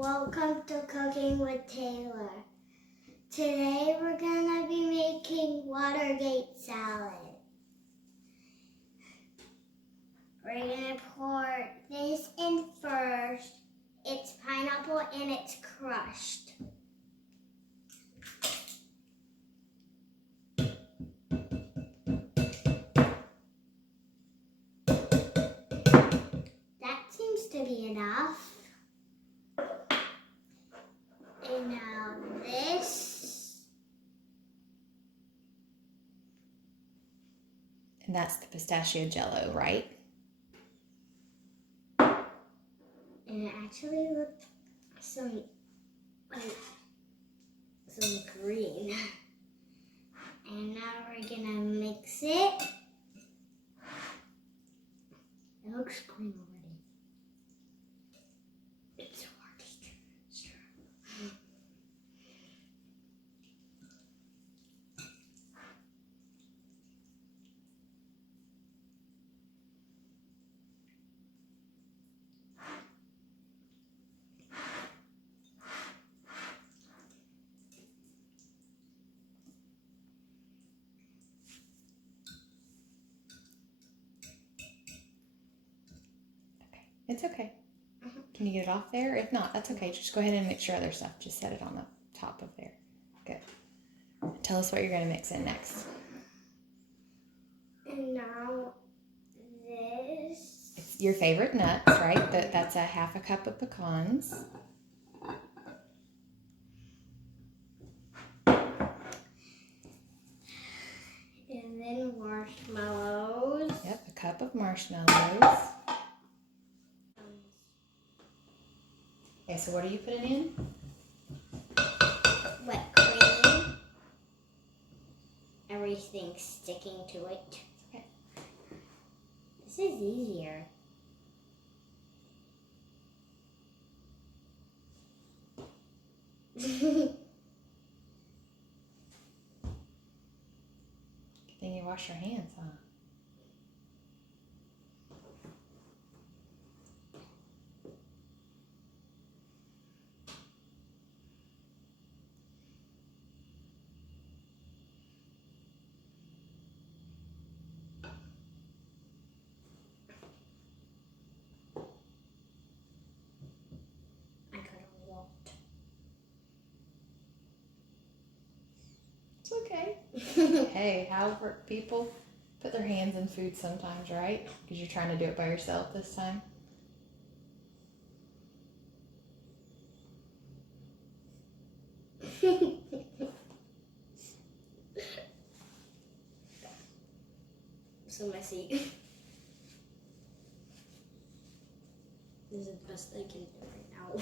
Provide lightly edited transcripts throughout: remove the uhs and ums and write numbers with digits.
Welcome to Cooking with Taylor. Today we're gonna be making Watergate salad. We're gonna pour this in first. It's pineapple and it's crushed. That seems to be enough. And now this. And that's the pistachio jello, right? And it actually looked some green. And now we're gonna mix it. It looks green already. It's hard to stir. It's okay. Can you get it off there? If not, that's okay. Just go ahead and mix your other stuff. Just set it on the top of there. Good. Tell us what you're going to mix in next. And now this. It's your favorite nuts, right? That's a half a cup of pecans. And then marshmallows. Yep, a cup of marshmallows. Okay, so what are you putting in? Wet cream. Everything's sticking to it. Okay. This is easier. Good thing you wash your hands, huh? I could have walked. It's okay. Hey, however, people put their hands in food sometimes, right? Because you're trying to do it by yourself this time. So messy. This is the best I can do right now.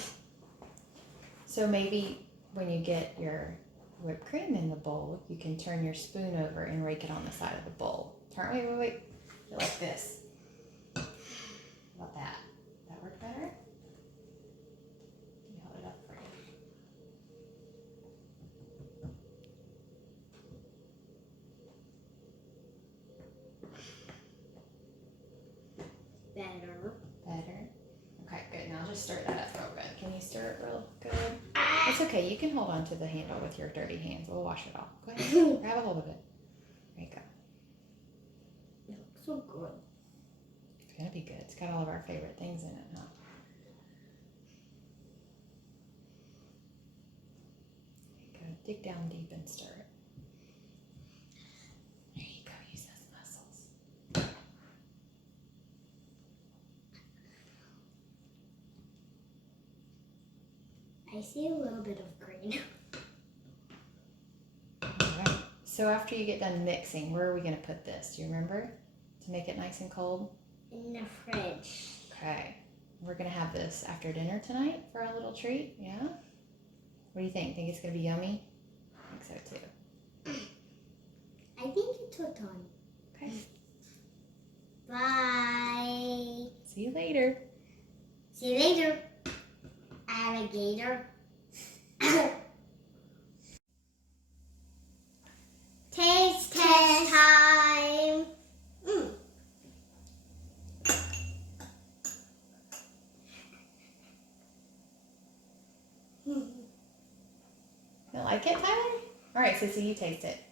So maybe when you get your whipped cream in the bowl, you can turn your spoon over and rake it on the side of the bowl. Wait. Like this. How about that? That work better? You hold it up for you. Better. Okay, good. Now just stir that up real good. Can you stir it real good? It's okay. You can hold on to the handle with your dirty hands. We'll wash it off. Go ahead. Grab a hold of it. There you go. It looks so good. It's going to be good. It's got all of our favorite things in it, huh? There you go. Dig down deep and stir it. There you go. Use those muscles. I see a little bit of green. All right. So after you get done mixing, where are we going to put this? Do you remember? To make it nice and cold? In the fridge. Okay. We're going to have this after dinner tonight for a little treat, yeah? What do you think? Think it's going to be yummy? I think so too. I think it's all done. Okay. Bye. See you later. See you later, alligator. Taste test time. right, Sissy, you taste it.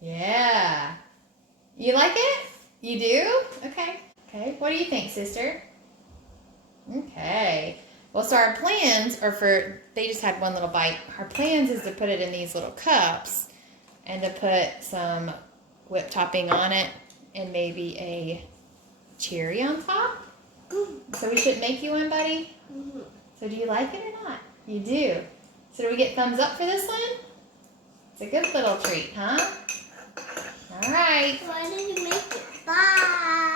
Yeah. You like it? You do? Okay. Okay. What do you think, sister? Okay. Well, so our plans are for, they just had one little bite. Our plans is to put it in these little cups and to put some whipped topping on it and maybe a cherry on top. So we should make you one, buddy? Mm-hmm. So do you like it or not? You do. So do we get thumbs up for this one? It's a good little treat, huh? All right. Why did you make it? Bye.